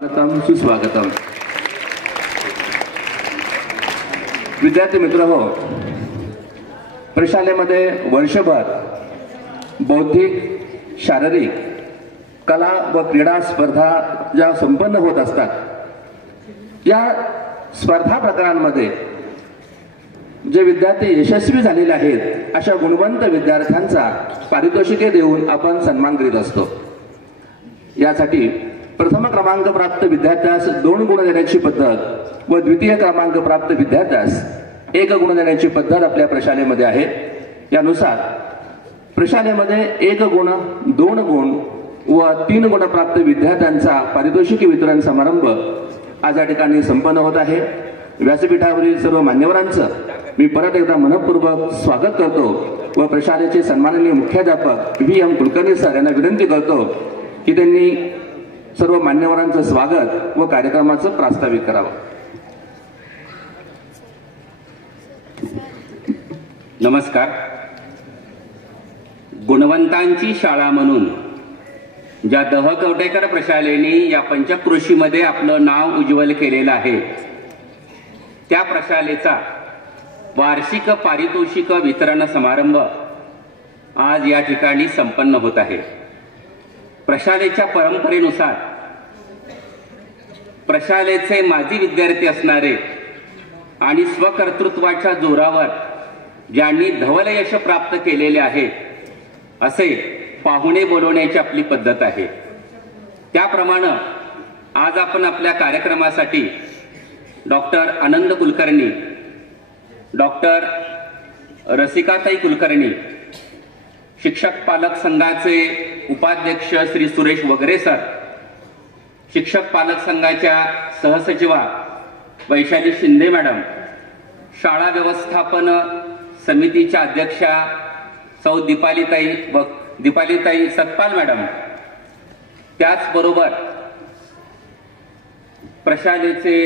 स्वागतम सुस्वागतम. विद्यार्थी मित्र हो, प्रशालेमध्ये वर्षभर बौद्धिक, शारीरिक, कला व क्रीडा स्पर्धा ज्या संपन्न होत असतात, या स्पर्धा प्रकारांमध्ये जे विद्यार्थी यशस्वी झालेले आहेत अशा गुणवंत विद्यार्थ्यांचा पारितोषिके देऊन आपण सन्मान करीत असतो. यासाठी प्रथम क्रमांक प्राप्त विद्यार्थ्यास 2 गुण देण्याची पद्धत व द्वितीय क्रमांक प्राप्त विद्यार्थ्यास 1 गुण देण्याची पद्धत आपल्या प्रशालेमध्ये आहे. यानुसार प्रशालेमध्ये 1 गुण, 2 गुण व 3 गुण प्राप्त विद्यार्थ्यांचा पारितोषिके वितरण समारंभ आज या ठिकाणी संपन्न होत आहे. व्यासपीठावरील सर्व मान्यवरांचं मी परत एकदा मनपूर्वक स्वागत करतो व प्रशालेचे सन्माननीय मुख्याध्यापक व्ही.एम. कुलकर्णी सर यांना विनंती करतो की त्यांनी सर्व मान्यवरांचं स्वागत व कार्यक्रमाचं प्रास्ताविक करावं. नमस्कार. गुणवंतांची शाळा म्हणून ज्या दह-कवठेकर प्रशालेने या पंचक्रोशीमध्ये आपलं नाव उज्ज्वल केलेलं आहे, त्या प्रशालेचा वार्षिक पारितोषिक वितरण समारंभ आज या ठिकाणी संपन्न होत आहे. प्रशालेच्या परंपरेनुसार प्रशालेचे माजी विद्यार्थी असणारे आणि स्वकर्तृत्वाच्या जोरावर ज्यांनी धवल यश प्राप्त केलेले आहे असे पाहुणे बोलवण्याची आपली पद्धत आहे. त्याप्रमाणे आज आपण आपल्या कार्यक्रमासाठी डॉक्टर आनंद कुलकर्णी, डॉक्टर रसिकाताई कुलकर्णी, शिक्षक पालक संघाचे उपाध्यक्ष श्री सुरेश वगैरे सर, शिक्षक पालक संघाच्या सहसचिवा वैशाली शिंदे मॅडम, शाळा व्यवस्थापन समितीच्या अध्यक्षा सौ दीपालीताई सतपाल मॅडम, त्याचबरोबर प्रशालेचे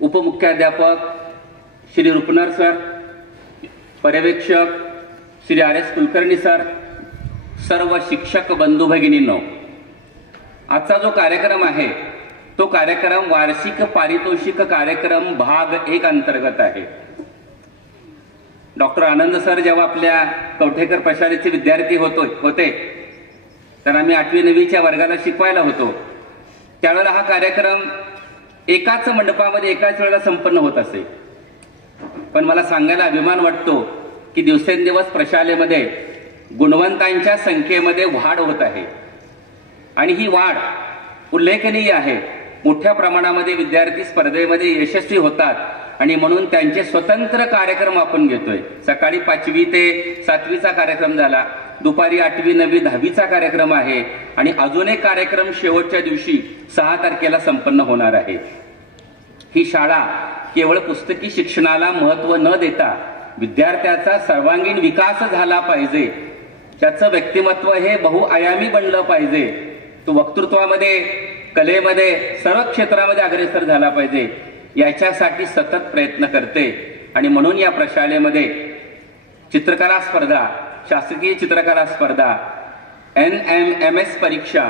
उपमुख्याध्यापक श्री रुपनर सर, पर्यवेक्षक श्री आर.एस. कुलकर्णी सर, सर्व शिक्षक बंधू भगिनींनो, आजचा जो कार्यक्रम आहे तो कार्यक्रम वार्षिक पारितोषिक कार्यक्रम भाग 1 अंतर्गत आहे. डॉक्टर आनंद सर जेव्हा आपल्या कवठेकर प्रशालेचे विद्यार्थी होते तर आम्ही 8वी 9वीच्या वर्गाला शिकवायला होतो. त्यावेळेला हा कार्यक्रम एकाच मंडपामध्ये एकाच वेळेला संपन्न होत असे. पण मला सांगायला अभिमान वाटतो की दिवसेंदिवस प्रशालेमध्ये गुणवंतांच्या संख्येमध्ये वाढ होत आहे आणि ही वाढ उल्लेखनीय आहे. मोठ्या प्रमाणामध्ये विद्यार्थी स्पर्धेमध्ये यशस्वी होतात आणि म्हणून त्यांचे स्वतंत्र कार्यक्रम आपण घेतोय. सकाळी 5वी ते 7वीचा कार्यक्रम झाला, दुपारी 8वी 9वी 10वीचा कार्यक्रम आहे आणि अजून एक कार्यक्रम शेवटच्या दिवशी 6 तारखेला संपन्न होणार आहे. ही शाळा केवळ पुस्तकी शिक्षणाला महत्त्व न देता विद्यार्थ्याचा सर्वांगीण विकास झाला पाहिजे, त्याचं व्यक्तिमत्व हे बहुआयामी बनलं पाहिजे, तो वक्तृत्वामध्ये, कलेमध्ये, सर्व क्षेत्रामध्ये अग्रेसर झाला पाहिजे, याच्यासाठी सतत प्रयत्न करते. आणि म्हणून या प्रशालेमध्ये चित्रकला स्पर्धा, शासकीय चित्रकला स्पर्धा, NMMS परीक्षा,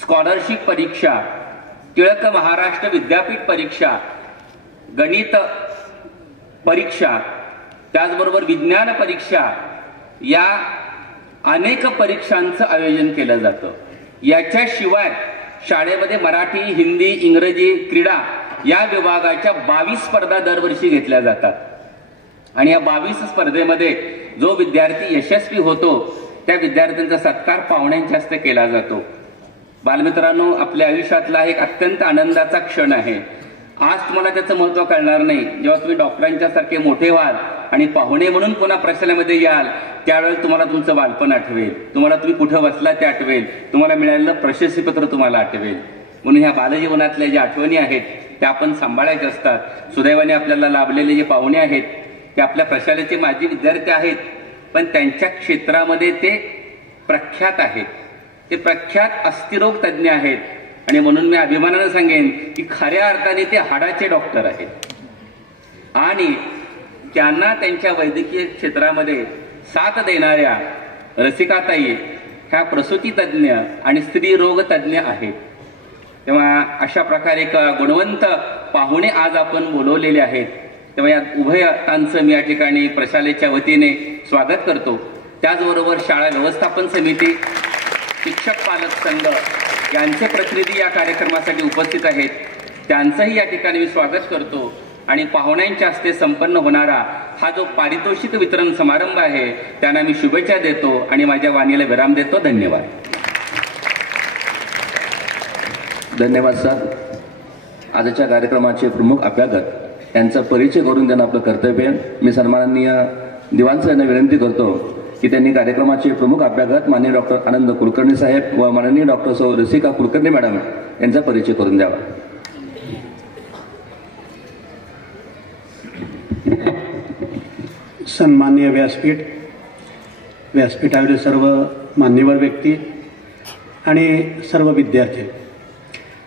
स्कॉलरशिप परीक्षा, टिळक महाराष्ट्र विद्यापीठ परीक्षा, गणित परीक्षा, त्याचबरोबर विज्ञान परीक्षा, या अनेक परीक्षांचं आयोजन केलं जातं. याच्याशिवाय शाळेमध्ये मराठी, हिंदी, इंग्रजी, क्रीडा या विभागाच्या 22 स्पर्धा दरवर्षी घेतल्या जातात आणि या 22 स्पर्धेमध्ये जो विद्यार्थी यशस्वी होतो त्या विद्यार्थ्यांचा सत्कार पाहुण्यांच्या हस्ते केला जातो. बालमित्रांनो, आपल्या आयुष्यातला एक अत्यंत आनंदाचा क्षण आहे. आज तुम्हाला त्याचं महत्त्व कळणार नाही. जेव्हा तुम्ही डॉक्टरांच्या सारखे मोठे व्हाल आणि पाहुणे म्हणून पुन्हा प्रशालेमध्ये याल, त्यावेळेस तुम्हाला तुमचं बालपण आठवेल, तुम्हाला तुम्ही कुठं बसला ते आठवेल, तुम्हाला मिळालेलं प्रशस्तीपत्र तुम्हाला आठवेल. म्हणून ह्या बालजीवनातल्या ज्या आठवणी आहेत त्या आपण सांभाळायच्या असतात. सुदैवाने आपल्याला लाभलेले जे पाहुणे आहेत ते आपल्या प्रशालेचे माजी विद्यार्थी आहेत, पण त्यांच्या क्षेत्रामध्ये ते प्रख्यात आहेत, ते प्रख्यात अस्थिरोग तज्ज्ञ आहेत आणि म्हणून मी अभिमानानं सांगेन की खऱ्या अर्थाने ते हाडाचे डॉक्टर आहेत आणि त्यांना त्यांच्या वैद्यकीय क्षेत्रामध्ये साथ देणाऱ्या रसिकाताई ह्या प्रसूती तज्ज्ञ आणि स्त्री रोग तज्ज्ञ आहेत. तेव्हा अशा प्रकारे एक गुणवंत पाहुणे आज आपण बोलवलेले आहेत. तेव्हा या उभयतांचं मी या ठिकाणी प्रशालेच्या वतीने स्वागत करतो. त्याचबरोबर शाळा व्यवस्थापन समिती, शिक्षक पालक संघ यांचे प्रतिनिधी या कार्यक्रमासाठी उपस्थित आहेत. त्यांचंही या ठिकाणी मी स्वागत करतो. आणि पाहुण्यांच्या हस्ते संपन्न होणारा हा जो पारितोषिक वितरण समारंभ आहे त्यांना मी शुभेच्छा देतो आणि माझ्या वाणीला विराम देतो. धन्यवाद. धन्यवाद सर. आजच्या कार्यक्रमाचे प्रमुख अभ्यागत यांचा परिचय करून देणं आपलं कर्तव्य. मी सन्माननीय दिवाण सर यांना विनंती करतो की त्यांनी कार्यक्रमाचे प्रमुख अभ्यागत माननीय डॉक्टर आनंद कुलकर्णी साहेब व माननीय डॉक्टर सौ रसिका कुलकर्णी मॅडम यांचा परिचय करून द्यावा. सन्माननीय व्यासपीठावरील सर्व मान्यवर व्यक्ती आणि सर्व विद्यार्थी,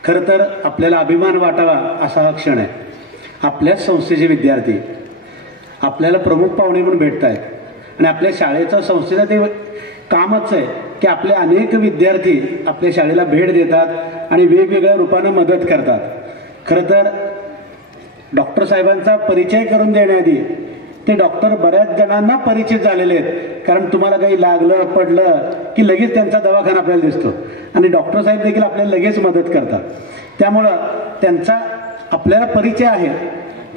खरं तर आपल्याला अभिमान वाटावा असा हा क्षण आहे. आपल्याच संस्थेचे विद्यार्थी आपल्याला प्रमुख पाहुणे म्हणून भेटत आहेत आणि आपल्या शाळेचं संस्थेचं ते कामच आहे की आपले अनेक विद्यार्थी आपल्या शाळेला भेट देतात आणि वेगवेगळ्या रूपानं मदत करतात. खरं तर डॉक्टर साहेबांचा परिचय करून देण्याआधी ते डॉक्टर बऱ्याच जणांना परिचित झालेले आहेत. कारण तुम्हाला काही लागलं पडलं की लगेच त्यांचा दवाखाना आपल्याला दिसतो आणि डॉक्टर साहेब देखील आपल्याला लगेच मदत करतात. त्यामुळं त्यांचा आपल्याला परिचय आहे.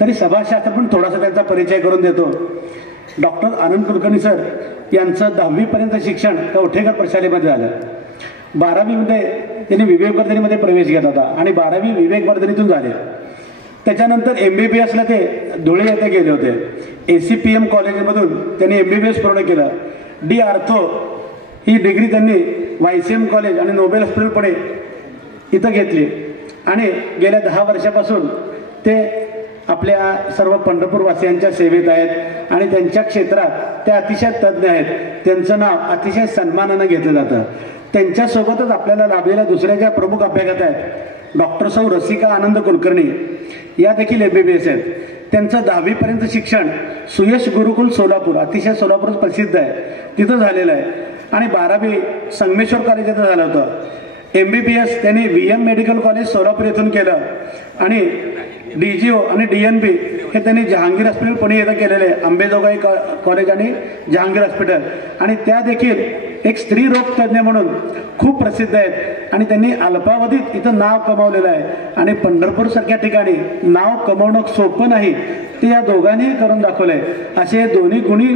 तरी सभाशास्त्र पण थोडासा त्यांचा परिचय करून देतो. डॉक्टर आनंद कुलकर्णी सर यांचं 10वीपर्यंत शिक्षण कवठेकर प्रशालेमध्ये झालं. 12वीमध्ये त्यांनी विवेकवर्धिनीमध्ये प्रवेश घेतला होता आणि 12वी विवेकवर्धिनीतून झाले. त्याच्यानंतर MBBSला ते धुळे येथे गेले होते. ACPM कॉलेजमधून त्यांनी MBBS पूर्ण केलं. डी आर्थो ही डिग्री त्यांनी YCM कॉलेज आणि नोबेल हॉस्पिटल पुणे इथं घेतली आणि गेल्या 10 वर्षापासून ते आपल्या सर्व पंढरपूरवासियांच्या सेवेत आहेत आणि त्यांच्या क्षेत्रात ते अतिशय तज्ज्ञ आहेत. त्यांचं नाव अतिशय सन्मानानं घेतलं जातं. त्यांच्यासोबतच आपल्याला लाभलेल्या दुसऱ्या ज्या प्रमुख अभ्यागत आहेत डॉक्टर सौ रसिका आनंद कुलकर्णी या देखील MBBS आहेत. त्यांचं 10वीपर्यंत शिक्षण सुयश गुरुकुल सोलापूर, अतिशय सोलापूर प्रसिद्ध आहे, तिथं झालेलं आहे आणि 12वी संगमेश्वर कॉलेज इथं झालं होतं. MBBS त्यांनी VM मेडिकल कॉलेज सोलापूर येथून केलं आणि DGO आणि DNB हे त्यांनी जहांगीर हॉस्पिटल पुणे इथं केलेले आहे. अंबेजोगाई कॉलेज आणि जहांगीर हॉस्पिटल आणि त्या देखील एक स्त्री रोग तज्ज्ञ म्हणून खूप प्रसिद्ध आहेत आणि त्यांनी अल्पावधीत इथं नाव कमावलेलं आहे. आणि पंढरपूरसारख्या ठिकाणी नाव कमावणं सोपं नाही, ते या दोघांनीही करून दाखवलंय. असे दोन्ही गुणी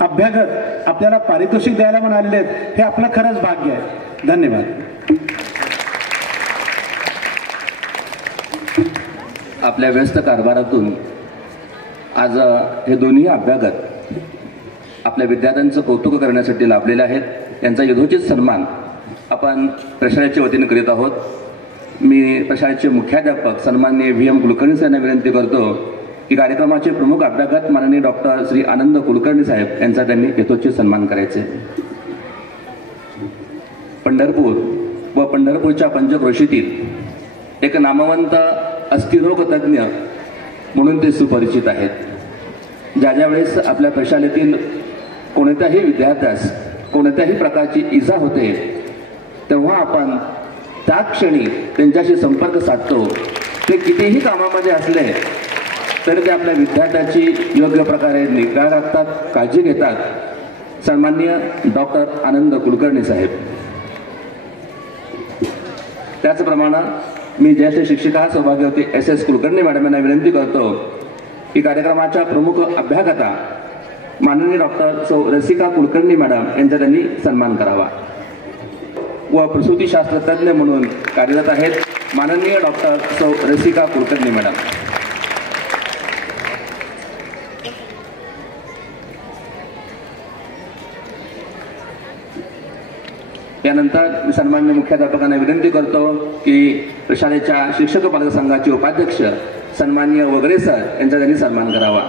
अभ्यागत आपल्याला पारितोषिक द्यायला म्हणालेले आहेत. हे आपलं खरंच भाग्य आहे. धन्यवाद. आपल्या व्यस्त कारभारातून आज हे दोन्ही अभ्यागत आपल्या विद्यार्थ्यांचं कौतुक करण्यासाठी लाभलेले आहेत. त्यांचा यथोचित सन्मान आपण प्रशालेच्या वतीने करीत आहोत. मी प्रशालेचे मुख्याध्यापक सन्माननीय VM कुलकर्णी यांना विनंती करतो की कार्यक्रमाचे प्रमुख अभ्यागत माननीय डॉक्टर श्री आनंद कुलकर्णी साहेब यांचा त्यांनी यथोचित सन्मान करायचे. पंढरपूर व पंढरपूरच्या पंचक्रोशीतील एक नामवंत अस्थिरोग तज्ज्ञ म्हणून ते सुपरिचित आहेत. ज्या वेळेस आपल्या प्रशालेतील कोणत्याही विद्यार्थ्यास कोणत्याही प्रकारची इजा होते तेव्हा आपण त्या क्षणी त्यांच्याशी संपर्क साधतो. ते कितीही कामामध्ये असले तरी ते आपल्या विद्यार्थ्याची योग्य प्रकारे निगा राखतात, काळजी घेतात. सन्माननीय डॉक्टर आनंद कुलकर्णी साहेब. त्याचप्रमाणे मी ज्येष्ठ शिक्षिका सौभाग्यवती SS कुलकर्णी मॅडम यांना विनंती करतो की कार्यक्रमाच्या प्रमुख अभ्यागता माननीय डॉक्टर सौ रसिका कुलकर्णी मॅडम यांचा त्यांनी सन्मान करावा. व प्रसूतीशास्त्र तज्ज्ञ म्हणून कार्यरत आहेत माननीय डॉक्टर सौ रसिका कुलकर्णी मॅडम. यानंतर सन्माननीय मुख्याध्यापकांना विनंती करतो की शाळेच्या शिक्षक पालक संघाचे उपाध्यक्ष सन्माननीय वगैरे सर यांचा त्यांनी सन्मान करावा.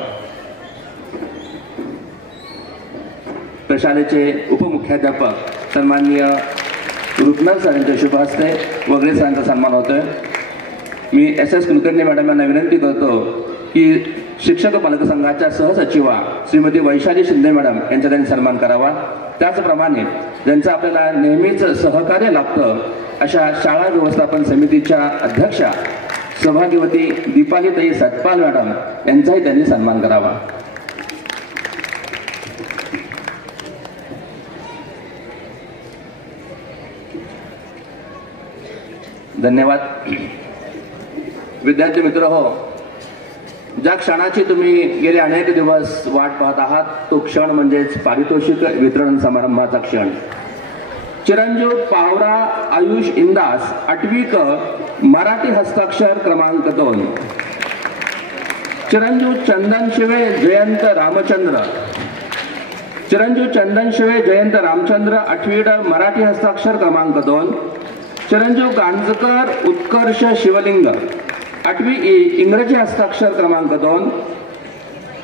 प्रशालेचे उपमुख्याध्यापक सन्माननीय रुपनर सर यांच्या शुभ हस्ते वगैरे सरांचा सन्मान होतोय. मी SS कुलकर्णी मॅडम यांना विनंती करतो की शिक्षक पालक संघाच्या सहसचिवा श्रीमती वैशाली शिंदे मॅडम यांचा त्यांनी सन्मान करावा। त्याचप्रमाणे ज्यांचं आपल्याला नेहमीच सहकार्य लाभतं अशा शाळा व्यवस्थापन समितीच्या अध्यक्षा सौभाग्यवती दीपालीताई सतपाल मॅडम यांचाही त्यांनी सन्मान करावा। धन्यवाद। विद्यार्थी मित्र हो, ज्या क्षणाची तुम्ही गेले अनेक दिवस वाट पाहत आहात तो क्षण म्हणजेच पारितोषिक वितरण समारंभाचा क्षण। चिरंजीव पावरा आयुष इंदास 8वी क मराठी हस्ताक्षर क्रमांक 2। चिरंजीव चंदन शिवे जयंत रामचंद्र। चिरंजीव चंदन शिवे जयंत रामचंद्र 8वी ड मराठी हस्ताक्षर क्रमांक 2। चिरंजीव गांजकर उत्कर्ष शिवलिंग 8वी ई इंग्रजी हस्ताक्षर क्रमांक 2।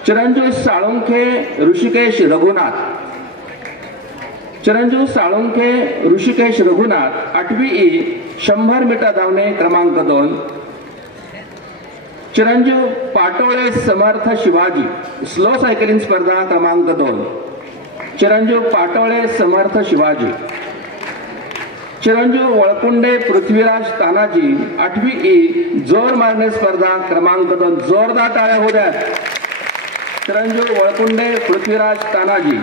चिरंजीव साळुंखे ऋषिकेश रघुनाथ। चिरंजीव साळुंखे ऋषिकेश रघुनाथ 8वी ई 100 मीटर धावणे क्रमांक 2। चिरंजीव पाटोळे समर्थ शिवाजी स्लो सायकलिंग स्पर्धा क्रमांक 2। चिरंजीव पाटोळे समर्थ शिवाजी। चिरंजीव वळकुंडे पृथ्वीराज तानाजी 8वी ई जोर मारणे स्पर्धा क्रमांक 2। जोरदार टाळ्या होऊ द्या। चिरंजीव वळकुंडे पृथ्वीराज तानाजी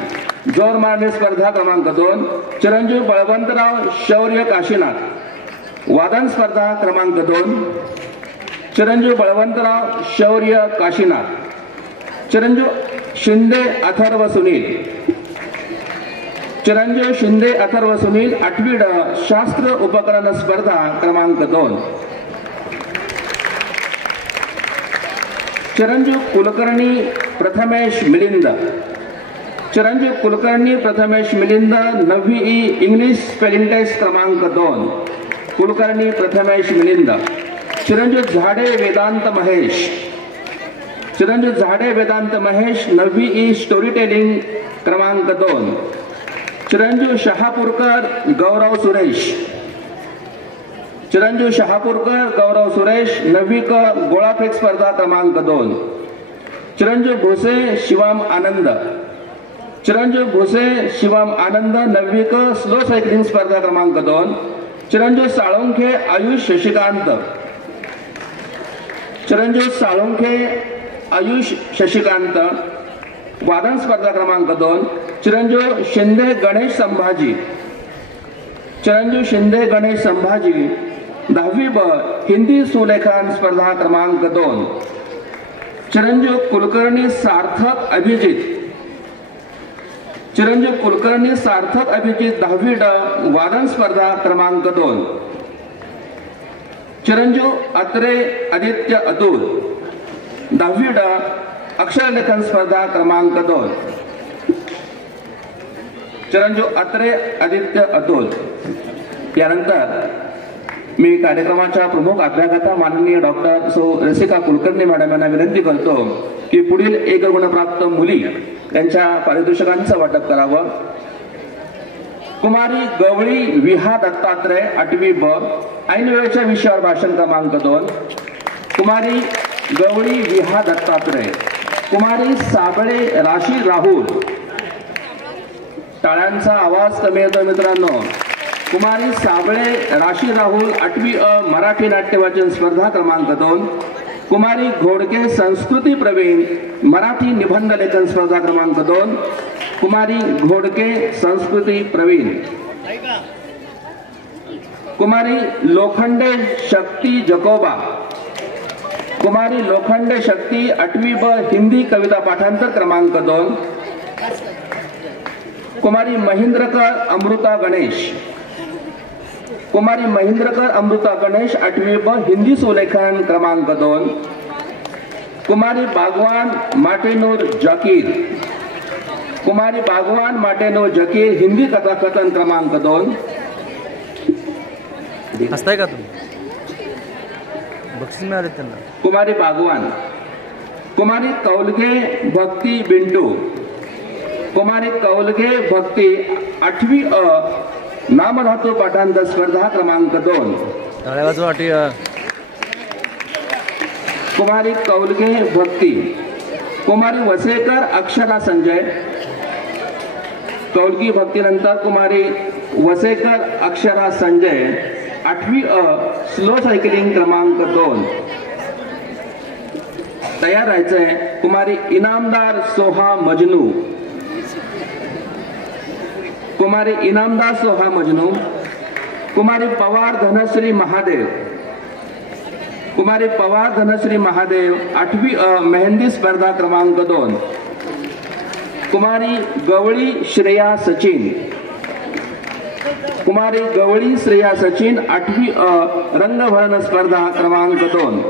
जोर मारणे स्पर्धा क्रमांक 2। चिरंजीव बळवंतराव शौर्य काशीनाथ वादन स्पर्धा क्रमांक 2। चिरंजीव बळवंतराव शौर्य काशीनाथ। चिरंजीव शिंदे अथर्व सुनील। चिरंजीव शिंदे अथर्व सुनील 8वी ड शास्त्र उपकरण स्पर्धा क्रमांक 2। चिरंजीव कुलकर्णी प्रथमेश मिलिंद। चिरंजीव कुलकर्णी प्रथमेश मिलिंद 9वी ई इंग्लिश स्पेलिंग टेस्ट क्रमांक 2। कुलकर्णी प्रथमेश मिलिंद। चिरंजीव झाडे वेदांत महेश। चिरंजीव झाडे वेदांत महेश 9वी ई स्टोरी टेलिंग क्रमांक 2। चिरंजीव शहापूरकर गौरव सुरेश। चिरंजीव शहापूरकर गौरव सुरेश 9वी क गोळाफेक स्पर्धा क्रमांक 2। चिरंजीव भोसे शिवाम आनंद। चिरंजीव भोसे शिवाम आनंद 9वी क स्लो सायकलिंग स्पर्धा क्रमांक 2। चिरंजीव साळुंखे आयुष शशिकांत। चिरंजीव साळुंखे आयुष शशिकांत वादन स्पर्धा क्रमांक 2। चिरंजीव शिंदे गणेश संभाजी। चिरंजीव शिंदे गणेश संभाजी 10वी ब हिंदी सुलेखन स्पर्धा क्रमांक 2। चिरंजीव कुलकर्णी सार्थक अभिजित। चिरंजीव कुलकर्णी सार्थक अभिजित 10वी ड वादन स्पर्धा क्रमांक 2। चिरंजीव अत्रे आदित्य अतुल 10वी ड अक्षरलेखन स्पर्धा क्रमांक 2। चिरंजीव अत्रे आदित्य अतुल। यानंतर मी कार्यक्रमाच्या प्रमुख अभ्यागता माननीय डॉक्टर सौ रसिका कुलकर्णी मॅडम यांना विनंती करतो की पुढील 1 गुणप्राप्त मुली यांच्या पारितोषिकांचं वाटप करावं। कुमारी गवळी विहा दत्तात्रय 8वी ब ऐन वेळेच्या विषयावर भाषण क्रमांक 2। कुमारी गवळी विहा दत्तात्रय। कुमारी साबळे राशी राहुल। टाळ्यांचा आवाज कमी येतो मित्रांनो। कुमारी साबळे राशी राहुल 8वी अ मराठी नाट्य वाचन स्पर्धा क्रमांक 2। कुमारी घोडके संस्कृती प्रवीण मराठी निबंध लेखन स्पर्धा क्रमांक 2। कुमारी घोडके संस्कृती प्रवीण। कुमारी लोखंडे शक्ती जकोबा। कुमारी लोखंडे शक्ती 8वी ब हिंदी कविता पाठांतर क्रमांक 2। कुमारी महेंद्रकर अमृता गणेश। कुमारी महेंद्रकर अमृता गणेश 8वी ब हिंदी सुलेखन क्रमांक 2। कुमारी बागवान माटेनूर जाकीर। कुमारी बागवान माटेनूर जाकीर हिंदी कथाकथन क्रमांक 2। हसताय का तुम्ही? बक्षीस मिळाले त्यांना। कुमारी बागवान। कुमारी कौलगे भक्ती बिंटू। कुमारी कौलगे भक्ती 8वी अ नामधातू पाठांतर स्पर्धा क्रमांक 2। टाळ्या वाटी कुमारी कौलगे भक्ती कुमारी वसेकर अक्षरा संजय. कौडकी भक्तीनंतर कुमारी वसेकर अक्षरा संजय 8वी अ स्लो सायकलिंग क्रमांक 2. तयार राहायचंय. कुमारी इनामदार सोहा मजनू. कुमारी इनामदार सोहा मजनू. कुमारी पवार धनश्री महादेव. कुमारी पवार धनश्री महादेव 8वी अ मेहंदी स्पर्धा क्रमांक 2. कुमारी गवळी श्रेया सचिन. कुमारी गवळी श्रेया सचिन 8वी अ रंगभरण स्पर्धा क्रमांक 2.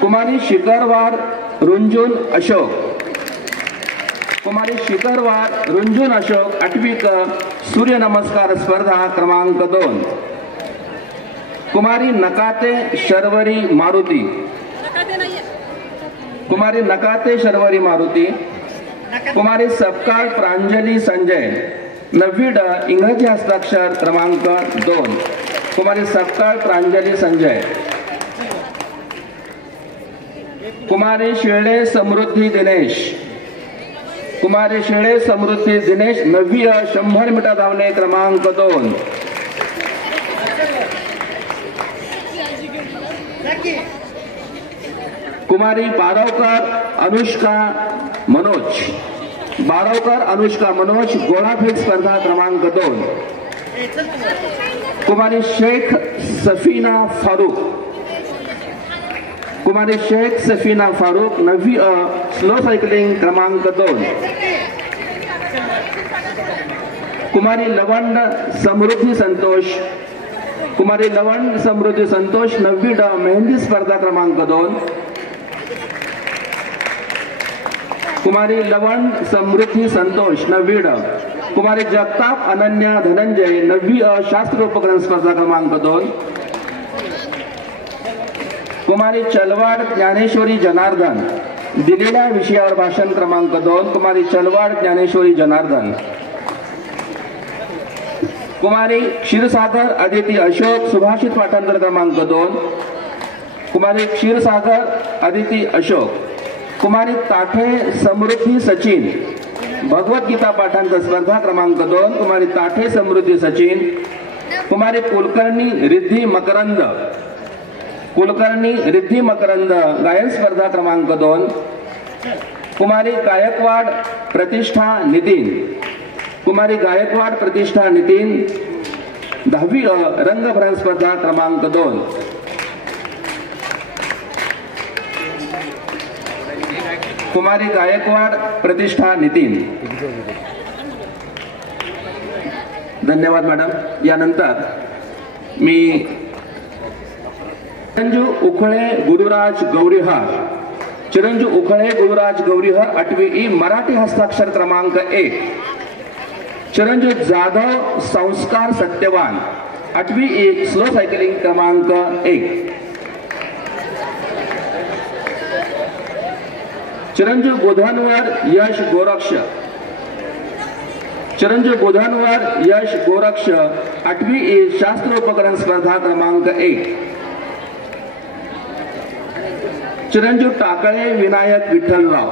कुमारी शिखरवार रुंजून अशोक. कुमारी शिखरवार रुंजून अशोक 8वी क सूर्य नमस्कार स्पर्धा क्रमांक 2. कुमारी नकाते शर्वरी मारुती. कुमारी नकाते शर्वरी मारुती. कुमारी सपकाळ प्रांजली संजय 9वी ड इंग्रजी हस्ताक्षर क्रमांक 2. कुमारी सपकाळ प्रांजली संजय. कुमारी शिळे समृद्धी दिनेश. कुमारी शिळे समृद्धी दिनेश 9वी अ 100 मीटर धावणे क्रमांक 2. कुमारी बारावकर अनुष्का मनोज. बारावकर अनुष्का मनोज गोळाफेक स्पर्धा क्रमांक 2. कुमारी शेख सफीना फारूक. कुमारी शेख सफीना फारूक 9वी अ स्लो सायकलिंग क्रमांक 2. कुमारी लवंड समृद्धी संतोष. कुमारी लवंड समृद्धी संतोष 9वी ड मेहंदी स्पर्धा क्रमांक 2. कुमारी लवंड समृद्धी संतोष 9वी ड. कुमारी जगताप अनन्या धनंजय 9वी अ शास्त्र उपकरण स्पर्धा क्रमांक 2. कुमारी चलवाड ज्ञानेश्वरी जनार्दन दिलेल्या विषयावर भाषण क्रमांक 2. कुमारी चलवाड ज्ञानेश्वरी जनार्दन. कुमारी क्षीरसागर अदिती अशोक सुभाषित पाठांतर क्रमांक 2. कुमारी क्षीरसागर अदिती अशोक. कुमारी ताठे समृद्धी सचिन भगवद्गीता पाठांतर स्पर्धा क्रमांक 2. कुमारी ताठे समृद्धी सचिन. कुमारी कुलकर्णी रिद्धी मकरंद. कुलकर्णी रिद्धी मकरंद गायन स्पर्धा क्रमांक 2. कुमारी गायकवाड प्रतिष्ठा नितीन. कुमारी गायकवाड प्रतिष्ठा नितीन 10वी अ रंगभरण स्पर्धा क्रमांक 2. कुमारी गायकवाड प्रतिष्ठा नितीन. धन्यवाद मॅडम. यानंतर मी चिरंजीव उखळे गुरुराज गौरीहर. चिरंजीव उखळे गुरुराज गौरीहर 8वी ई मराठी हस्ताक्षर क्रमांक 1. चिरंजीव जाधव संस्कार सत्यवान 8वी ई स्लो सायकलिंग क्रमांक 1. चिरंजीव बुधनवर यश गोरक्ष. चिरंजीव बुधनवर यश गोरक्ष 8वी ई शास्त्र उपकरण स्पर्धा क्रमांक 1. चिरंजीव टाकळे विनायक विठ्ठलराव.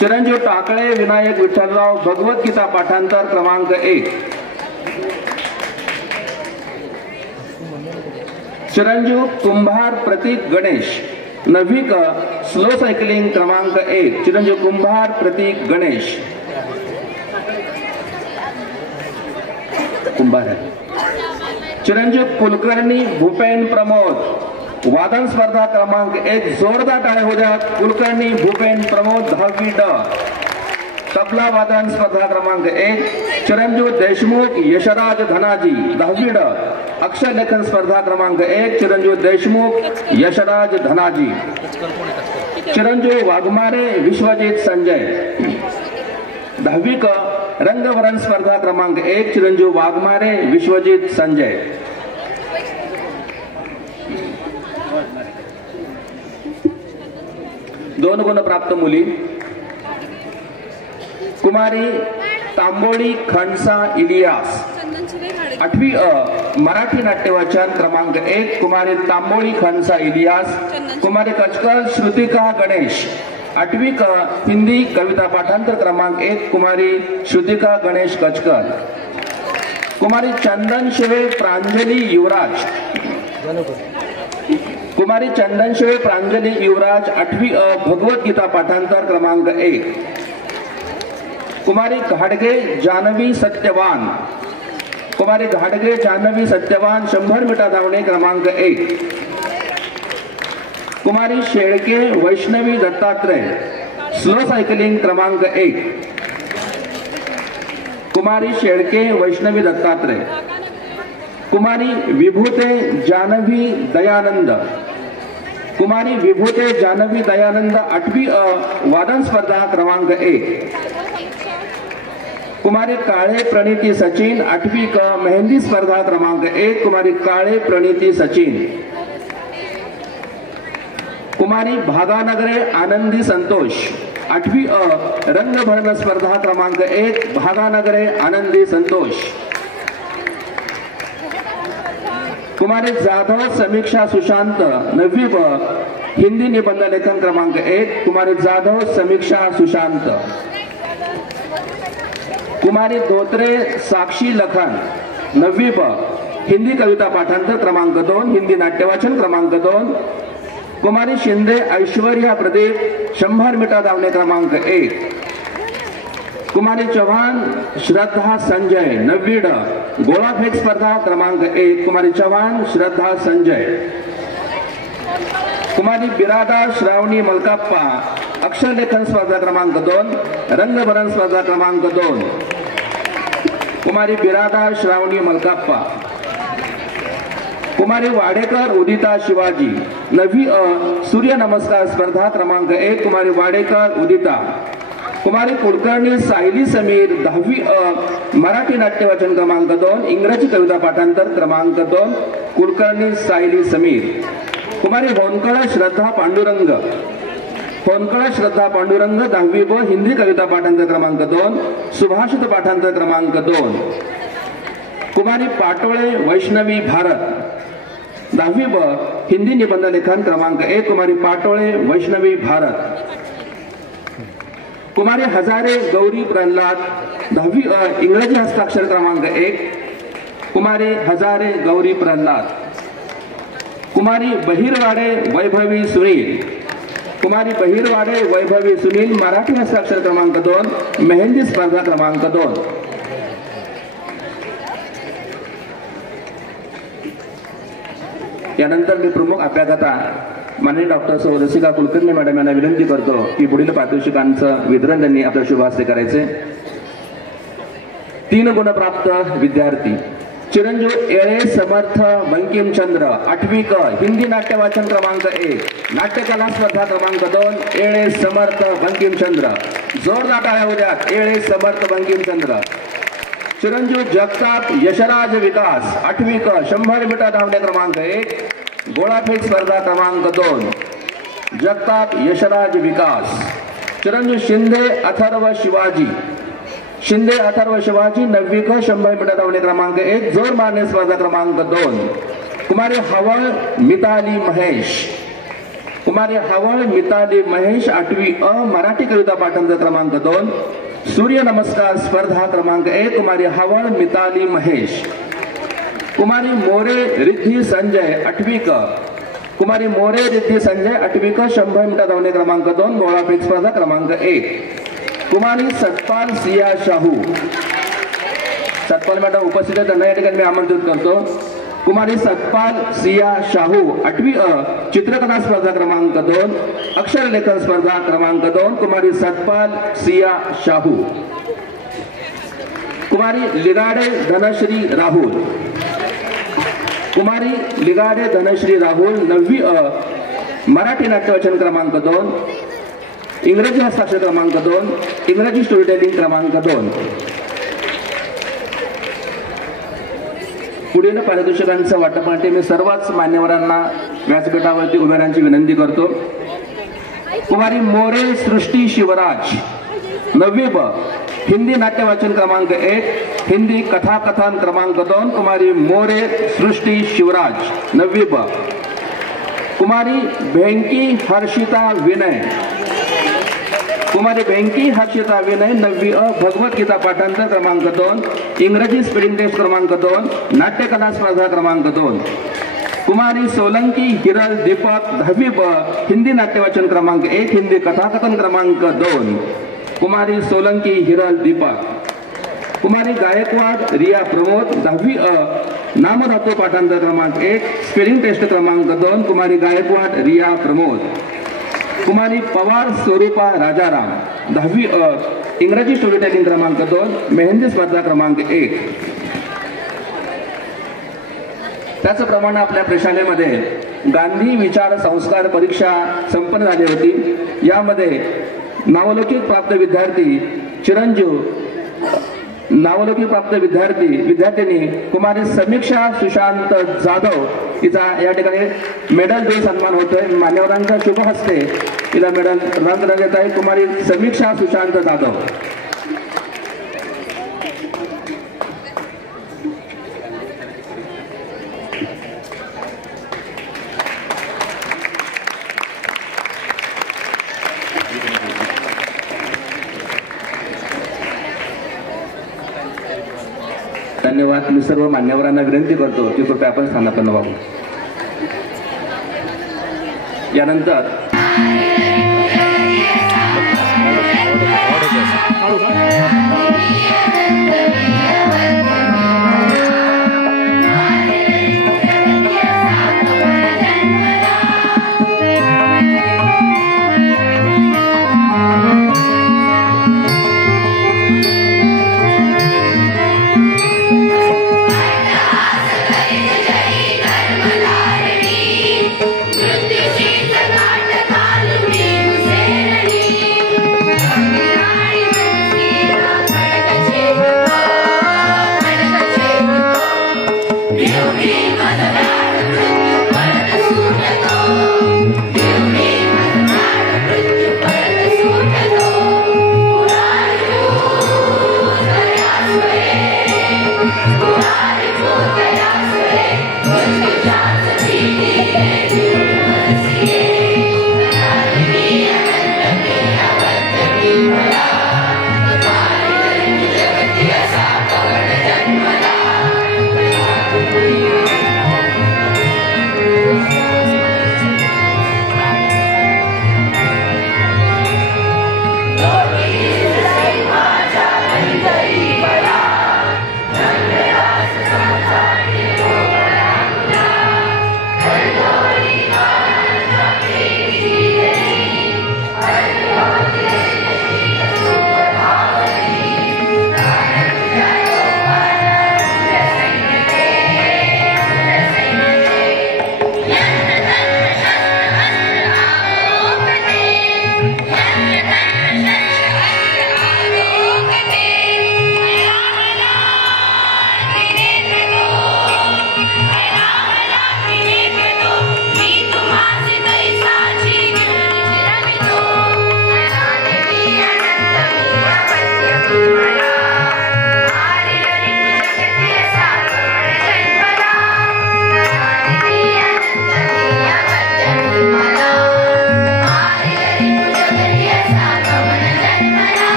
चिरंजीव टाकळे विनायक विठ्ठलराव भगवद्गीता पाठांतर क्रमांक 1. चिरंजीव कुंभार प्रतीक गणेश 9वी क स्लो सायकलिंग क्रमांक 1. चिरंजीव कुंभार प्रतीक गणेश. कुंभार आहे. चिरंजीव कुलकर्णी भूपेन प्रमोद वादन स्पर्धा क्रमांक 1. जोरदार टाळ्या हो द्या. कुलकर्णी भूपेन प्रमोद 10वी ड तबला वादन स्पर्धा क्रमांक 1. चिरंजीव देशमुख यशराज धनाजी 10वी ड अक्षरलेखन स्पर्धा क्रमांक 1. चिरंजीव देशमुख यशराज धनाजी. चिरंजीव वाघमारे विश्वजित संजय 10वी क रंगभरण स्पर्धा क्रमांक 1. चिरंजीव वाघमारे विश्वजित संजय. दोन गुण प्राप्त मुली कुमारी तांबोळी खंडसा इलियास 8वी अ मराठी नाट्यवाचन क्रमांक 1 कुमारी तांबोळी खनसा इलियास, कुमारी कचकल श्रुतिका गणेश, 8वी क हिंदी कविता पाठांतर क्रमांक 1 कुमारी श्रुतिका गणेश कचकल, कुमारी चंदन शिवे प्रांजली युवराज, कुमारी चंदन शिवे प्रांजली युवराज 8वी अ भगवत गीता पाठांतर क्रमांक 1, कुमारी घाडगे जानवी सत्यवान, कुमारी घाडगे जानवी सत्यवान 100 मीटर धावणे क्रमांक 1, कुमारी शेळके वैष्णवी दत्तात्रय स्लो सायकलिंग क्रमांक 1, कुमारी शेळके वैष्णवी दत्तात्रय, कुमारी विभूते जानवी दयानंद, कुमारी विभूते जानवी दयानंद 8वी अ वादन स्पर्धा क्रमांक 1, कुमारी काळे प्रणिती सचिन 8वी क मेहंदी स्पर्धा क्रमांक 1, कुमारी काळे प्रणिती सचिन, कुमारी भागानगरे आनंदी संतोष 8वी अ रंगभरण स्पर्धा क्रमांक 1, भागानगरे आनंदी संतोष, कुमारी जाधव समीक्षा सुशांत 9वी ब हिंदी निबंध लेखन क्रमांक 1, कुमारी जाधव समीक्षा सुशांत, कुमारी धोत्रे साक्षी लखन 9वी ब हिंदी कविता पाठांतर क्रमांक 2, हिंदी नाट्यवाचन क्रमांक 2, कुमारी शिंदे ऐश्वर्या प्रदीप 100 मीटर धावणे क्रमांक 1, कुमारी चव्हाण श्रद्धा संजय 9वी ड गोळाफेक स्पर्धा क्रमांक 1, कुमारी चव्हाण श्रद्धा संजय, कुमारी बिरादा श्रावणी मलकाप्पा अक्षरलेखन स्पर्धा क्रमांक 2, रंगभरण स्पर्धा क्रमांक 2, कुमारी बिरादा श्रावणी मलकाप्पा, कुमारी वाडेकर उदिता शिवाजी 9वी अ सूर्य नमस्कार स्पर्धा क्रमांक 1, कुमारी वाडेकर उदिता, कुमारी कुलकर्णी सायली समीर 10वी अ मराठी नाट्यवाचन क्रमांक 2, इंग्रजी कविता पाठांतर क्रमांक 2, कुलकर्णी सायली समीर, कुमारी होनकळा श्रद्धा पांडुरंग, होनकळा श्रद्धा पांडुरंग 10वी ब हिंदी कविता पाठांतर क्रमांक 2, सुभाषित पाठांतर क्रमांक 2, कुमारी पाटोळे वैष्णवी भारत 10वी ब हिंदी निबंध लेखन क्रमांक 1, कुमारी पाटोळे वैष्णवी भारत, कुमारी हजारे गौरी प्रल्हाद 10वी अ इंग्रजी हस्ताक्षर क्रमांक 1, कुमारी हजारे गौरी प्रल्हाद, कुमारी बहिरवाडे वैभवी सुनील, कुमारी बहिरवाडे वैभवी सुनील मराठी हस्ताक्षर क्रमांक 2, मेहंदी स्पर्धा क्रमांक 2, यानंतर मी प्रमुख अभ्यागता माननीय डॉक्टर सौ रसिका कुलकर्णी मॅडम यांना विनंती करतो की पुढील पारितोषिकांचं वितरण त्यांनी आपल्या शुभ हस्ते करायचे। 3 गुण प्राप्त विद्यार्थी चिरंजीव येळे समर्थ बंकिमचंद्र 8वी क हिंदी नाट्यवाचन क्रमांक 1, नाट्यकला स्पर्धा क्रमांक 2, येळे समर्थ बंकिमचंद्र, जोरदार टाळ्या होऊ द्या। येळे समर्थ बंकिमचंद्र। चिरंजीव जगताप यशराज विकास 8वी क 100 मीटर धावणे क्रमांक 1, गोळाफेक स्पर्धा क्रमांक 2, जगताप यशराज विकास। चिरंजीव शिंदे अथर्व शिवाजी, शिंदे अथर्व शिवाजी 9वी क 100 मीटर धावणे क्रमांक 1, जोर मारणे स्पर्धा क्रमांक 2, कुमारी हवळ मिताली महेश, कुमारी हवळ मिताली महेश 8वी अ मराठी कविता पाठांतर क्रमांक 2, सूर्य नमस्कार स्पर्धा क्रमांक 1, कुमारी हवळ मिताली महेश। कुमारी मोरे रिद्धी संजय 8वी क, कुमारी मोरे रिद्धी संजय 8वी क 100 मीटर धावणे क्रमांक 2, गोळाफेक स्पर्धा क्रमांक 1, कुमारी सतपाल सिया शाहू, सतपाल मॅडम उपस्थित आहेत त्यांना या ठिकाणी मी आमंत्रित करतो। कुमारी सतपाल सिया शाहू 8वी अ चित्रकला स्पर्धा क्रमांक 2, अक्षरलेखन स्पर्धा क्रमांक 2, कुमारी सतपाल सिया शाहू। कुमारी लिगाडे धनश्री राहुल, कुमारी लिगाडे धनश्री राहुल 9वी अ मराठी नाट्यवाचन क्रमांक 2, इंग्रजी हस्ताक्षर क्रमांक 2, इंग्रजी स्टोरी टेलिंग क्रमांक 2। पुढील पारितोषिकांचं वाटपासाठी मी सर्वच मान्यवरांना व्यासपीठावरती उभे राहण्याची विनंती करतो। कुमारी मोरे सृष्टी शिवराज 9वी ब हिंदी नाट्यवाचन क्रमांक 1, हिंदी कथाकथन क्रमांक 2 कुमारी मोरे सृष्टी शिवराज 9वी ब. कुमारी भेंकी हर्षिता विनय, कुमारी भेंकी हर्षिता विनय 9वी अ. भगवद्गीता पाठांतर क्रमांक 2, इंग्रजी स्पेलिंग टेस्ट क्रमांक 2, नाट्यकला स्पर्धा क्रमांक 2. कुमारी सोलंकी हिरल दीपक 10वी ब. हिंदी नाट्यवाचन क्रमांक 1, हिंदी कथाकथन क्रमांक 2. कुमारी सोलंकी हिरल दीपक. कुमारी गायकवाड रिया प्रमोद 10वी अ. नामधातू पाठांतर क्रमांक 1, स्पेलिंग टेस्ट क्रमांक 2. कुमारी गायकवाड रिया प्रमोद. कुमारी पवार स्वरूपा राजाराम 10वी अ. इंग्रजी स्टोरी टेलिंग क्रमांक 2, मेहंदी स्पर्धा क्रमांक 1. त्याचप्रमाणे आपल्या प्रशालेमध्ये गांधी विचार संस्कार परीक्षा संपन्न झाली होती. यामध्ये नावलौकिक प्राप्त विद्यार्थी चिरंजीव नावलौकिक प्राप्त विद्यार्थिनी कुमारी समीक्षा सुशांत जाधव हिचा या ठिकाणी मेडल देऊन सन्मान होतोय. मान्यवरांच्या शुभ हस्ते तिला मेडल रंग देत आहे. कुमारी समीक्षा सुशांत जाधव. धन्यवाद. मी सर्व मान्यवरांना विनंती करतो की कृपया आपण स्थानापन्न व्हावं. यानंतर Hallelujah.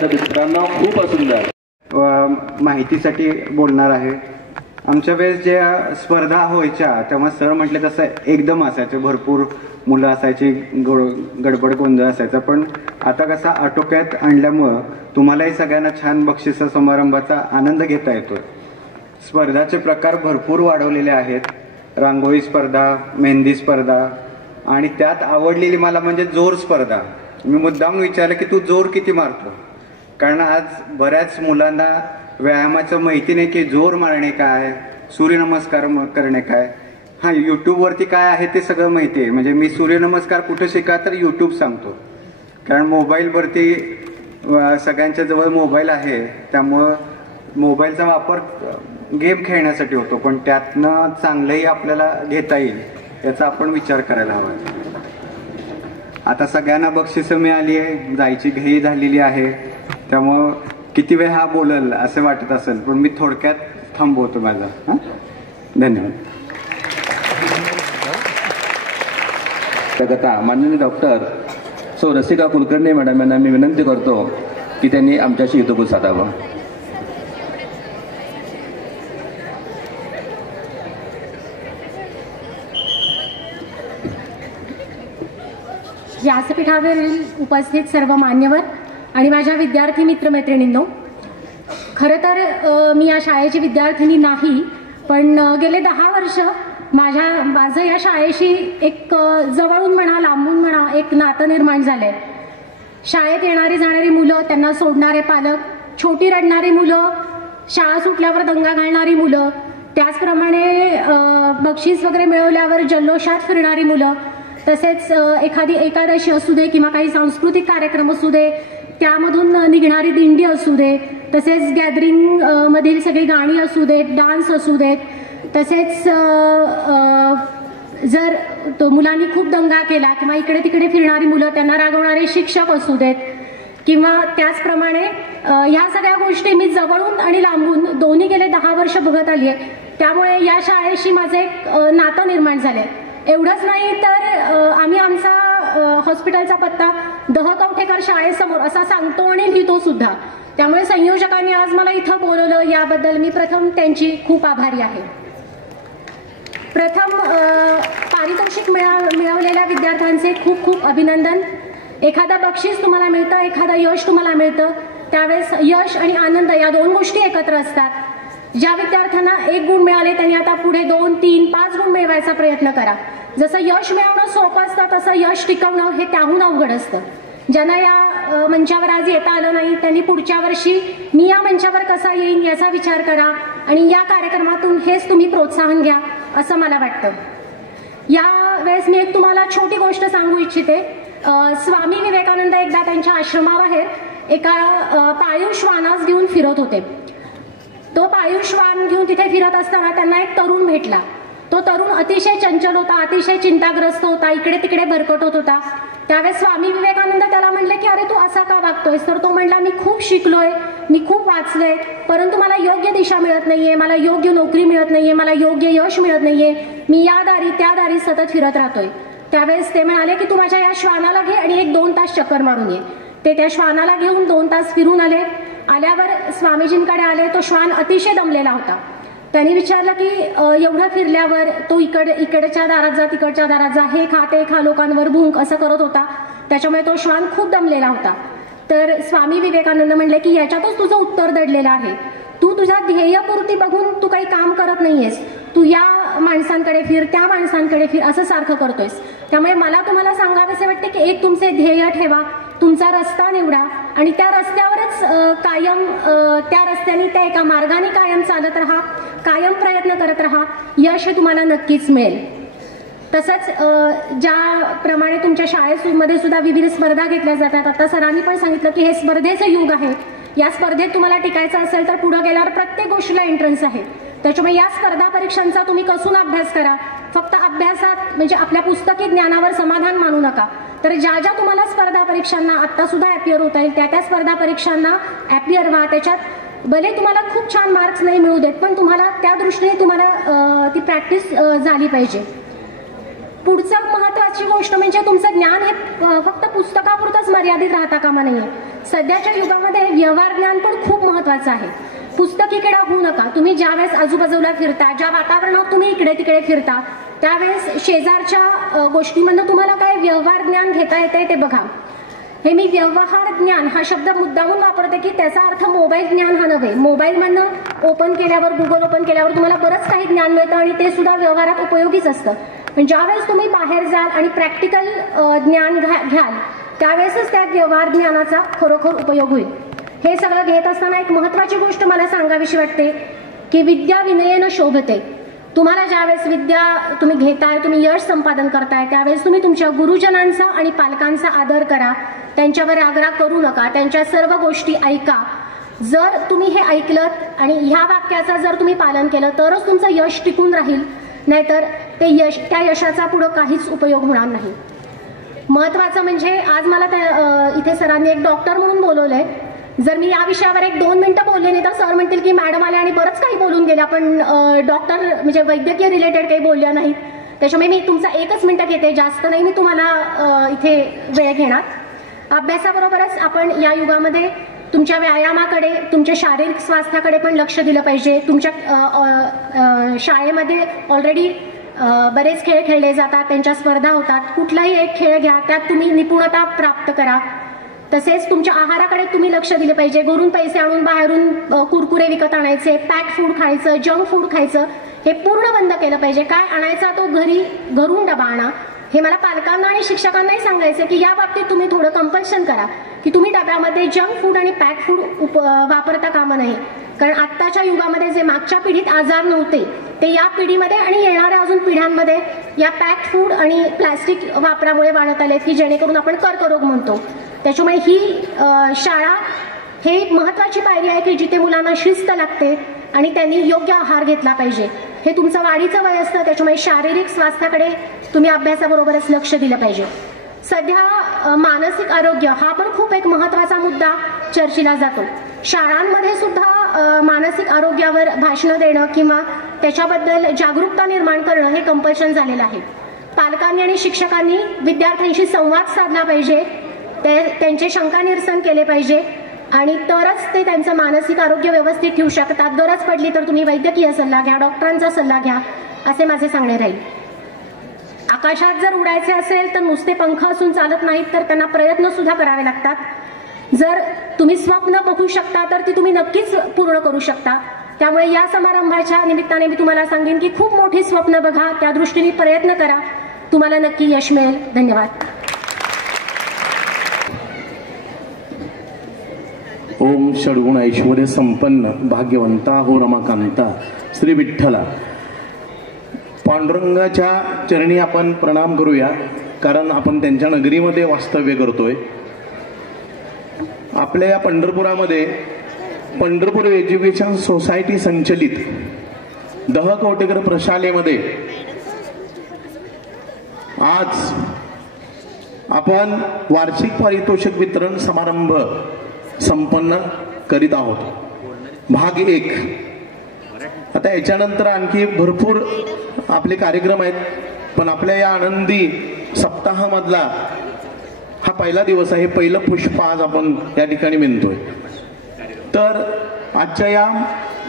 सुंदर मित्रांनो, खूप सुंदर. माहितीसाठी बोलणार आहे. आमच्या वेळेस ज्या स्पर्धा व्हायच्या तेव्हा सर म्हटले तसं एकदम असायचं, भरपूर मुलं असायची, गडबड गोंधळ असायचा. पण आता कसं आटोक्यात आणल्यामुळं तुम्हालाही सगळ्यांना छान बक्षीस समारंभाचा आनंद घेता येतोय. स्पर्धाचे प्रकार भरपूर वाढवलेले आहेत. रांगोळी स्पर्धा, मेहंदी स्पर्धा आणि त्यात आवडलेली मला म्हणजे जोर स्पर्धा. मी मुद्दाम विचारलं की तू जोर किती मारतो, कारण आज बऱ्याच मुलांना व्यायामाचं माहिती नाही की जोर मारणे काय, सूर्यनमस्कार करणे काय. हां, यूट्यूबवरती काय आहे ते सगळं माहिती आहे. म्हणजे मी सूर्यनमस्कार कुठं शिका तर यूट्यूब सांगतो, कारण मोबाईलवरती सगळ्यांच्या जवळ मोबाईल आहे, त्यामुळं मोबाईलचा वापर गेम खेळण्यासाठी होतो, पण त्यातनं चांगलंही आपल्याला घेता येईल याचा आपण विचार करायला हवा. आता सगळ्यांना बक्षिसं मिळाली आहे, जायची घाई झालेली आहे, त्यामुळं किती वेळ हा बोलल असं वाटत असेल, पण मी थोडक्यात थांबवतो माझा. हां, धन्यवाद. माननीय डॉक्टर सौ रसिका कुलकर्णी मॅडम यांना मी विनंती करतो की त्यांनी आमच्याशी हितगुज साधावं. व्यासपीठावरील उपस्थित सर्व मान्यवर आणि माझ्या विद्यार्थी मित्रमैत्रिणींनो, खरं तर मी या शाळेची विद्यार्थिनी नाही, पण गेले 10 वर्ष माझं या शाळेशी एक जवळून म्हणा लांबून म्हणा एक नातं निर्माण झालंय. शाळेत येणारी जाणारी मुलं, त्यांना सोडणारे पालक, छोटी रडणारी मुलं, शाळा सुटल्यावर दंगा घालणारी मुलं, त्याचप्रमाणे बक्षीस वगैरे मिळवल्यावर जल्लोषात फिरणारी मुलं, तसेच एखादी एकादशी असू दे किंवा काही सांस्कृतिक कार्यक्रम असू दे त्यामधून निघणारी दिंडी असू दे, तसेच गॅदरिंग मधील सगळी गाणी असू देत, डान्स असू देत, तसेच जर तो मुलांनी खूप दंगा केला किंवा इकडे तिकडे फिरणारी मुलं, त्यांना रागवणारे शिक्षक असू देत, किंवा त्याचप्रमाणे ह्या सगळ्या गोष्टी मी जवळून आणि लांबून दोन्ही गेले 10 वर्ष बघत आली आहे. त्यामुळे या शाळेशी माझं एक नातं निर्माण झालंय. एवढंच नाही तर आम्ही आमचा हॉस्पिटलचा पत्ता कवठेकर शाळेसमोर असा सांगतो आणि लिहितो सुद्धा. त्यामुळे संयोजकांनी आज मला इथं बोलवलं याबद्दल मी प्रथम त्यांची खूप आभारी आहे. प्रथम पारितोषिक मिळवलेल्या विद्यार्थ्यांचे खूप खूप अभिनंदन. एखादा बक्षीस तुम्हाला मिळतं, एखादा यश तुम्हाला मिळतं, त्यावेळेस यश आणि आनंद या 2 गोष्टी एकत्र असतात. ज्या विद्यार्थ्यांना 1 गुण मिळाले त्यांनी आता पुढे 2, 3, 5 गुण मिळवायचा प्रयत्न करा. जसं यश मिळवणं सोपं असतं तसं यश टिकवणं हे त्याहून अवघड असतं. ज्यांना या मंचावर आज येता आलं नाही त्यांनी पुढच्या वर्षी मी या मंचावर कसा येईन याचा विचार करा आणि या कार्यक्रमातून हेच तुम्ही प्रोत्साहन घ्या असं मला वाटतं. या वेळेस मी एक तुम्हाला छोटी गोष्ट सांगू इच्छिते. स्वामी विवेकानंद एकदा त्यांच्या आश्रमाबाहेर एका पाळीव श्वानास घेऊन फिरत होते. तो पाळीव श्वान घेऊन तिथे फिरत असताना त्यांना एक तरुण भेटला. तो तरुण अतिशय चंचल होता, अतिशय चिंताग्रस्त होता, इकडे तिकडे भरकटत होता. त्यावेळेस स्वामी विवेकानंद त्याला म्हणले की अरे तू असा का वागतोयस? तर तो म्हणला मी खूप शिकलोय, मी खूप वाचलोय, परंतु मला योग्य दिशा मिळत नाहीये, मला योग्य नोकरी मिळत नाहीये, मला योग्य यश मिळत नाहीये, मी या दारी त्या दारी सतत फिरत राहतोय. त्यावेळेस ते म्हणाले की तू माझ्या या श्वानाला घे आणि 1-2 तास चक्कर मारून ये. ते त्या श्वानाला घेऊन 2 तास फिरून आले. आल्यावर स्वामीजींकडे आले. तो श्वान अतिशय दमलेला होता. त्यांनी विचारलं की एवढं फिरल्यावर तो इकडच्या दारात जा, तिकडच्या दारात जा, हे खा ते खा, लोकांवर भुंक असं करत होता. त्याच्यामुळे तो श्वान खूप दमलेला होता. तर स्वामी विवेकानंद म्हणले की याच्यातच तुझं उत्तर दडलेलं आहे. तू तुझ्या ध्येयपूर्ती बघून तू काही काम करत नाहीयेस. तू या माणसांकडे फिर, त्या माणसांकडे फिर असं सारखं करतोयस. त्यामुळे मला तुम्हाला सांगावेसे वाटते की एक तुमचे ध्येय ठेवा, तुमचा रस्ता निवडा आणि त्या रस्त्यावरच कायम त्या रस्त्याने त्या एका मार्गाने कायम चालत राहा, कायम प्रयत्न करत राहा. यश हे तुम्हाला नक्कीच मिळेल. तसंच ज्याप्रमाणे तुमच्या शाळेमध्ये सुद्धा विविध स्पर्धा घेतल्या जातात. आता सरांनी पण सांगितलं की हे स्पर्धेचं युग आहे. या स्पर्धेत तुम्हाला टिकायचं असेल तर पुढे गेल्यावर प्रत्येक गोष्टीला एंट्रन्स आहे. त्याच्यामुळे या स्पर्धा परीक्षांचा तुम्ही कसून अभ्यास करा. फक्त अभ्यासात म्हणजे आपल्या पुस्तकी ज्ञानावर समाधान मानू नका. तर ज्या ज्या तुम्हाला स्पर्धा परीक्षांना आता सुद्धा ॲपियर होता येईल त्या स्पर्धा परीक्षांना ॲपियर व्हा. त्याच्यात भले तुम्हाला खूप छान मार्क्स नाही मिळू देत, पण तुम्हाला त्या दृष्टीने तुम्हाला ती प्रॅक्टिस झाली पाहिजे. पुढचं महत्त्वाची गोष्ट म्हणजे तुमचं ज्ञान हे फक्त पुस्तकापुरतंच मर्यादित राहता कामा नाहीये. सध्याच्या युगामध्ये व्यवहार ज्ञान पण खूप महत्वाचं आहे. पुस्तकी किडा होऊ नका. तुम्ही ज्यावेळेस आजूबाजूला फिरता, ज्या वातावरणात तुम्ही इकडे तिकडे फिरता, त्यावेळेस शेजारच्या गोष्टीमधनं तुम्हाला काय व्यवहार ज्ञान घेता येते ते बघा. हे मी व्यवहार ज्ञान हा शब्द मुद्दामून वापरते की त्याचा अर्थ मोबाईल ज्ञान हा नव्हे. मोबाईलमधनं ओपन केल्यावर, गुगल ओपन केल्यावर तुम्हाला बरंच काही ज्ञान मिळतं आणि ते सुद्धा व्यवहारात उपयोगीच असतं. पण ज्यावेळेस तुम्ही बाहेर जाल आणि प्रॅक्टिकल ज्ञान घ्याल त्यावेळेसच त्या व्यवहार ज्ञानाचा खरोखर उपयोग होईल. हे सगळं घेत असताना एक महत्वाची गोष्ट मला सांगावीशी वाटते की विद्या विनयेन शोभते. तुम्हाला ज्यावेळेस विद्या तुम्ही घेताय, तुम्ही यश संपादन करताय, त्यावेळेस तुम्ही तुमच्या गुरुजनांचा आणि पालकांचा आदर करा. त्यांच्यावर रागराग करू नका. त्यांच्या सर्व गोष्टी ऐका. जर तुम्ही हे ऐकलत आणि ह्या वाक्याचं जर तुम्ही पालन केलं तरच तुमचं यश टिकून राहील, नाहीतर ते यश, त्या यशाचा पुढं काहीच उपयोग होणार नाही. महत्वाचं म्हणजे आज मला इथे सरांनी एक डॉक्टर म्हणून बोलवलंय. जर मी या विषयावर 1-2 मिनिटं बोलले नाही तर सर म्हणतील की मॅडम आले आणि बरंच काही बोलून गेल्या, पण डॉक्टर म्हणजे वैद्यकीय रिलेटेड काही बोलल्या नाहीत. त्याच्यामुळे मी तुमचा 1च मिनिटं घेते, जास्त नाही मी तुम्हाला इथे वेळ घेणार. अभ्यासाबरोबरच आपण या युगामध्ये तुमच्या व्यायामाकडे, तुमच्या शारीरिक स्वास्थ्याकडे पण लक्ष दिलं पाहिजे. तुमच्या शाळेमध्ये ऑलरेडी बरेच खेळ खेळले जातात, त्यांच्या स्पर्धा होतात. कुठलाही एक खेळ घ्या, त्यात तुम्ही निपुणता प्राप्त करा. तसेच तुमच्या आहाराकडे तुम्ही लक्ष दिले पाहिजे. घरून पैसे आणून बाहेरून कुरकुरे विकत आणायचे, पॅक फूड खायचं, जंक फूड खायचं हे पूर्ण बंद केलं पाहिजे. काय आणायचा तो घरून डबा आणा. हे मला पालकांना आणि शिक्षकांनाही सांगायचं की या बाबतीत तुम्ही थोडं कंपल्शन करा की तुम्ही डब्यामध्ये जंक फूड आणि पॅक फूड वापरता कामा नये. कारण आत्ताच्या युगामध्ये जे मागच्या पिढीत आजार नव्हते ते या पिढीमध्ये आणि येणाऱ्या अजून पिढ्यांमध्ये या पॅक फूड आणि प्लॅस्टिक वापरामुळे वाढत आले की जेणेकरून आपण कर्करोग म्हणतो. त्याच्यामुळे ही शाळा हे एक महत्वाची पायरी आहे की जिथे मुलांना शिस्त लागते आणि त्यांनी योग्य आहार घेतला पाहिजे. हे तुमचं वाढीचं वय असतं, त्याच्यामुळे शारीरिक स्वास्थ्याकडे तुम्ही अभ्यासाबरोबरच लक्ष दिलं पाहिजे. सध्या मानसिक आरोग्य हा पण खूप एक महत्वाचा मुद्दा चर्चेला जातो. शाळांमध्ये सुद्धा मानसिक आरोग्यावर भाषणं देणं किंवा त्याच्याबद्दल जागरूकता निर्माण करणं हे कंपल्शन झालेलं आहे. पालकांनी आणि शिक्षकांनी विद्यार्थ्यांशी संवाद साधला पाहिजे, त्यांचे शंका निरसन केले पाहिजे आणि तरच ते त्यांचं मानसिक आरोग्य व्यवस्थित ठेवू शकतात. गरज पडली तर तुम्ही वैद्यकीय सल्ला घ्या, डॉक्टरांचा सल्ला घ्या, असे माझे सांगणे राहील. आकाशात जर उडायचे असेल तर नुसते पंख असून चालत नाहीत, तर त्यांना प्रयत्न सुद्धा करावे लागतात. जर तुम्ही स्वप्न बघू शकता तर ती तुम्ही नक्कीच पूर्ण करू शकता. त्यामुळे या समारंभाच्या निमित्ताने मी तुम्हाला सांगेन की खूप मोठी स्वप्न बघा, त्या दृष्टीने प्रयत्न करा, तुम्हाला नक्की यश मिळेल. धन्यवाद. ओम षडगुण ऐश्वर्य संपन्न भाग्यवंता हो रमाकांता श्री विठ्ठला. पांडुरंगाच्या चरणी आपण प्रणाम करूया, कारण आपण त्यांच्या नगरीमध्ये वास्तव्य करतोय. आपल्या या पंढरपुरामध्ये पंढरपूर एज्युकेशन सोसायटी संचलित दह कोटेकर प्रशालेमध्ये आज आपण वार्षिक पारितोषिक वितरण समारंभ संपन्न करीत आहोत. भाग 1. आता याच्यानंतर आणखी भरपूर आपले कार्यक्रम आहेत, पण आपल्या या आनंदी सप्ताहामधला हा पहिला दिवस आहे. पहिलं पुष्प आज आपण या ठिकाणी विणतोय. तर आजच्या या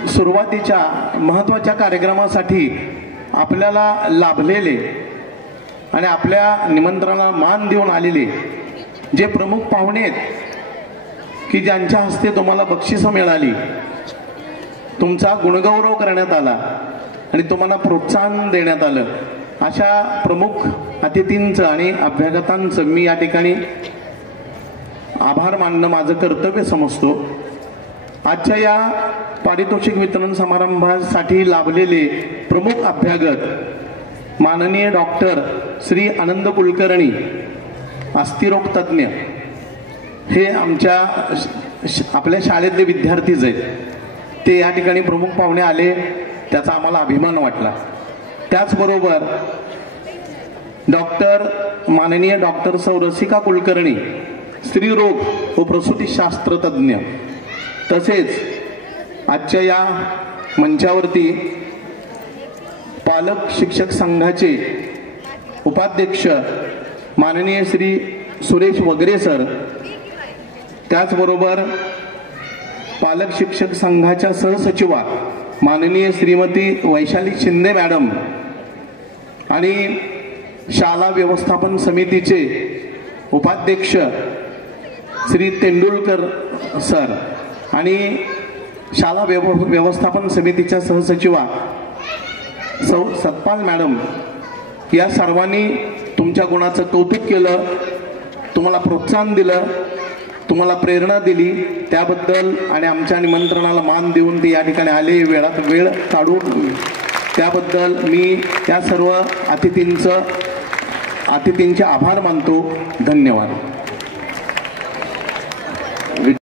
सुरुवातीच्या महत्वाच्या कार्यक्रमासाठी आपल्याला लाभलेले आणि आपल्या निमंत्रणाला मान देऊन आलेले जे प्रमुख पाहुणे आहेत की ज्यांच्या हस्ते तुम्हाला बक्षिसं मिळाली, तुमचा गुणगौरव करण्यात आला आणि तुम्हाला प्रोत्साहन देण्यात आलं, अशा प्रमुख अतिथींचं आणि अभ्यागतांचं मी या ठिकाणी आभार मानणं माझं कर्तव्य समजतो. आजच्या या पारितोषिक वितरण समारंभासाठी लाभलेले प्रमुख अभ्यागत माननीय डॉक्टर श्री आनंद कुलकर्णी, अस्थिरोग तज्ञ, हे आपल्या शाळेतले विद्यार्थीच आहेत. ते या ठिकाणी प्रमुख पाहुणे आले, त्याचा आम्हाला अभिमान वाटला. त्याचबरोबर माननीय डॉक्टर रसिका कुलकर्णी, स्त्रीरोग व प्रसूतीशास्त्र तज्ञ, तसेच आजच्या या मंचावरती पालक शिक्षक संघाचे उपाध्यक्ष माननीय श्री सुरेश वगरे सर, त्याचबरोबर पालक शिक्षक संघाच्या सहसचिवा माननीय श्रीमती वैशाली शिंदे मॅडम आणि शाळा व्यवस्थापन समितीचे उपाध्यक्ष श्री तेंडुलकर सर आणि शाळा व्यवस्थापन समितीच्या सहसचिवा सौ सतपाल मॅडम या सर्वांनी तुमच्या गुणाचं कौतुक केलं, तुम्हाला प्रोत्साहन दिलं, तुम्हाला प्रेरणा दिली त्याबद्दल आणि आमच्या निमंत्रणाला मान देऊन ते या ठिकाणी आले, वेळात वेळ काढून त्याबद्दल मी त्या सर्व अतिथींचे आभार मानतो. धन्यवाद.